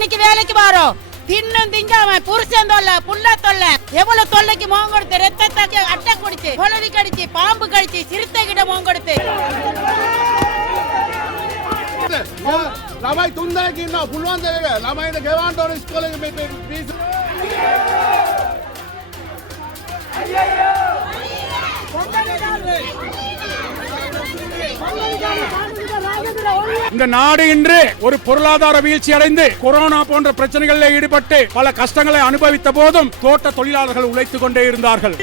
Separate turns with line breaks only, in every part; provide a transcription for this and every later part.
மணிக்கு வேலைக்கு வரோம் தின்னும் திங்காம புருஷன் தொல்லை புள்ள தொல்லை எவ்வளவு தொல்லைக்கு மோகம் கொடுத்து ரத்தத்தை அட்டை குடிச்சு குழவி கடிச்சு பாம்பு கடிச்சு சிறுத்தை கிட்ட மோகம் கொடுத்து
ළමයි තුන්දෙනෙක් ඉන්නවා පුළුවන් දෙයක ළමයින්ට ගෙවන්න ඕන ඉස්කෝලේ මේ මේ ෆීස්
இந்த நாடு இன்று ஒரு பொருளாதார வீழ்ச்சி அடைந்து கொரோனா போன்ற பிரச்சனைகளில் ஈடுபட்டு பல கஷ்டங்களை அனுபவித்த போதும் தோட்ட தொழிலாளர்கள் உழைத்துக் கொண்டே இருந்தார்கள்.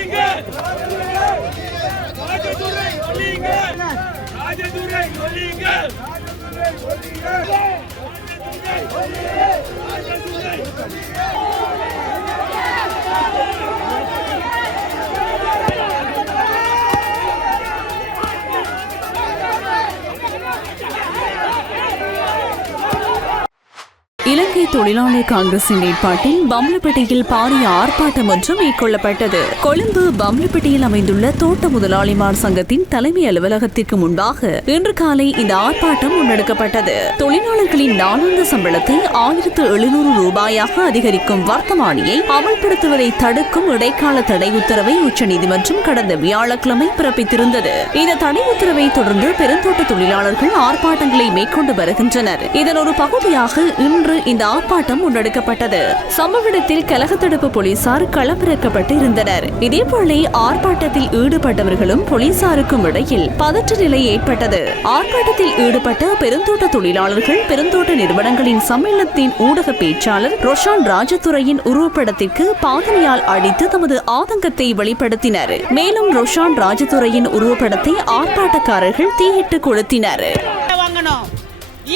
இலங்கை தொழிலாளர் காங்கிரசின் ஏற்பாட்டில் பம்லப்பட்டியில் பாரிய ஆர்ப்பாட்டம் ஒன்று மேற்கொள்ளப்பட்டது. கொழும்பு பம்லப்பட்டியில் அமைந்துள்ள தோட்ட முதலாளிமார் சங்கத்தின் தலைமை அலுவலகத்திற்கு முன்பாக இன்று காலை இந்த ஆர்ப்பாட்டம் முன்னெடுக்கப்பட்டது. தொழிலாளர்களின் நாளாந்த சம்பளத்தை ஆயிரத்து எழுநூறு ரூபாயாக அதிகரிக்கும் வர்த்தமானியை அமல்படுத்துவதை தடுக்கும் இடைக்கால தடை உத்தரவை உச்சநீதிமன்றம் கடந்த வியாழக்கிழமை பிறப்பித்திருந்தது. இந்த தடை உத்தரவை தொடர்ந்து பெருந்தோட்ட தொழிலாளர்கள் ஆர்ப்பாட்டங்களை மேற்கொண்டு வருகின்றனர். இதன் ஒரு பகுதியாக இன்று இந்த ஆர்ப்பாட்டம் முன்னெடுக்கப்பட்டது. சம்பவ இடத்தில் கலகத்தடுப்பு போலீசார் களமிறக்கப்பட்டு இருந்தனர். இதேபோல ஆர்ப்பாட்டத்தில் ஈடுபட்டவர்களும் போலீசாருக்கும் இடையில் பதற்ற நிலை ஏற்பட்டது. ஆர்ப்பாட்டத்தில் ஈடுபட்ட பெருந்தோட்ட தொழிலாளர்கள் பெருந்தோட்ட நிறுவனங்களின் சம்மேளனத்தின் ஊடக பேச்சாளர் ரொஷான் ராஜதுரையின் உருவப்படத்திற்கு பாதனையால் அடித்து தமது ஆதங்கத்தை வெளிப்படுத்தினர். மேலும் ரொஷான் ராஜதுரையின் உருவப்படத்தை ஆர்ப்பாட்டக்காரர்கள் தீயிட்டு கொளுத்தினர்.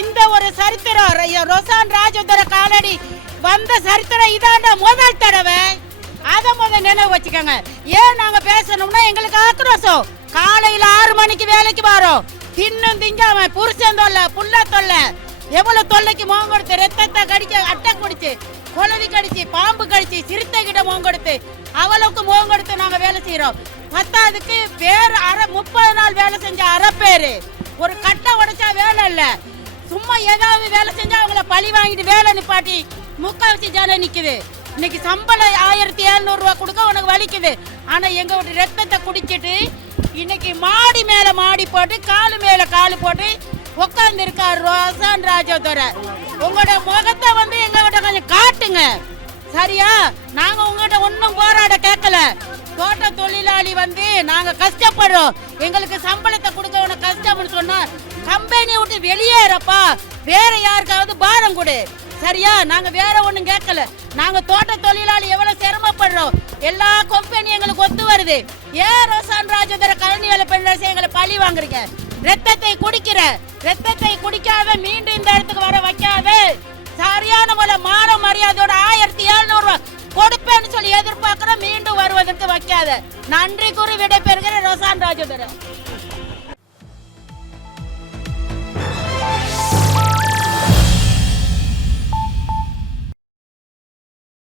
இந்த ஒரு சரித்திரம் ரொசான் ராஜேந்திர காலடி வந்த சரித்திரம் இதாண்ட முதல் தடவை. அதை முதல் நினைவு வச்சுக்கோங்க. ஏன் நாங்க பேசணும்னா எங்களுக்கு ஆக்ரோஷம். காலையில ஆறு மணிக்கு வேலைக்கு வரோம். தின்னும் திங்காம புருஷன் தொல்லை புள்ள தொல்லை. எவ்வளவு தொல்லைக்கு முகம் கொடுத்து ரத்தத்தை கடிக்க அட்டை குடிச்சு குழவி கடிச்சு பாம்பு கடிச்சு சிறுத்தை கிட்ட முகம் கொடுத்து அவளுக்கு முகம் கொடுத்து நாங்க வேலை செய்யறோம் பத்தாவதுக்கு பேர் அரை முப்பது நாள் வேலை செஞ்ச அரை பேரு ஒரு கட்டை உடைச்சா வேலை இல்லை. சும்மா ஏதாவது வேலை செஞ்சா அவங்கள பழி வாங்கிட்டு வேலை நிப்பாட்டி முக்காவசி ஜனம் நிக்குது. இன்னைக்கு சம்பளம் ஆயிரத்தி எழுநூறுவா கொடுக்க உனக்கு வலிக்குது. ஆனா எங்க ஒரு ரத்தத்தை குடிச்சிட்டு இன்னைக்கு மாடி மேல மாடி போட்டு காலு மேல காலு போட்டு உட்கார்ந்து இருக்காரு ரோசான் ராஜதுரை. உங்களோட முகத்தை வந்து எங்ககிட்ட கொஞ்சம் காட்டுங்க. சரியா? நாங்க உங்ககிட்ட ஒன்றும் போராட கேட்கல. தோட்ட தொழிலாளி வந்து நாங்க கஷ்டப்படுறோம். எங்களுக்கு சம்பளத்தை கொடுக்க உனக்கு கஷ்டம்னு சொன்னா கம்பெனி விட்டு வெளியேறப்பா வேற யாருக்காவது பாரம் கொடு. சரியா? நாங்க வேற ஒண்ணும் கேட்கல. நாங்க தோட்ட தொழிலாளி எவ்வளவு சிரமப்படுறோம். எல்லா கம்பெனி எங்களுக்கு ஒத்து வருது. ஏன் ரோசான் ராஜேந்திர கழனி வேலை பெண்ணரசு எங்களை பழி வாங்குறீங்க. ரத்தத்தை குடிக்கிற ரத்தத்தை குடிக்காத மீண்டும் இந்த இடத்துக்கு வர வைக்காத. சரியான முறை மான மரியாதையோட ஆயிரத்தி எழுநூறு ரூபாய் கொடுப்பேன்னு சொல்லி எதிர்பார்க்கிறோம் மீண்டும் வருவதற்கு வைக்காத. நன்றி கூறி விடைபெறுகிற ரோசான் ராஜேந்திரன்